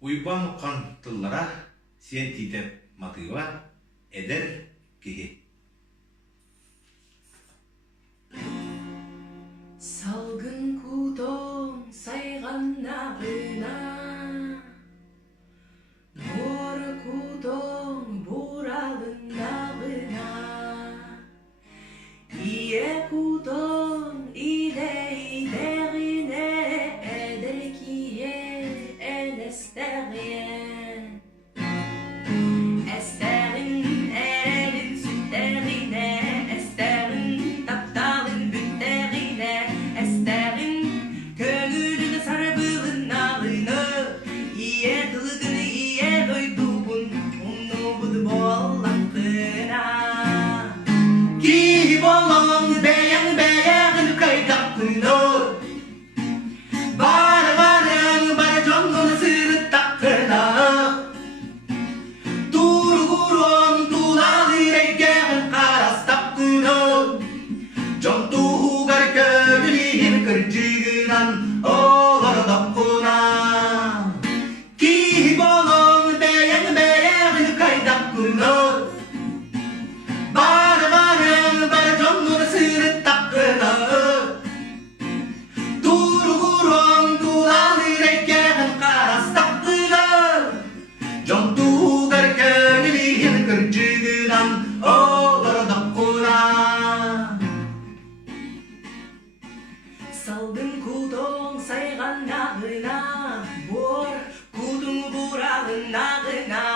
Уйбан уқан тыллара сен титеп матыва эдер кихи. Салгын кутоң сайған нағына, бор кутоң буралын нағына, ие кутоң идегіне эдер кие энестерien. Эстерин элин сүттеріне, эстерин тапталын бүттеріне, эстерин көңілін сарбылын нағына, ие тылгыны ие дойдубын, оны бұды боллаққына. Ки болың бәяң қайтап күні, бар жоңғыны сырыт таққына. Тургурон тулалы рейген қарастап күні, жонтуғар көгілін кіржігінен олардап құна. Ки болың бәяң қайтап күні, бар жоңғыны сырыт таққына. Тургурон тулалы рейген қарастап күні, жонтуғар көгілін кіржігінен олардап құна. Салдың кутоң сайған нағына, бор кутың буралын нағына.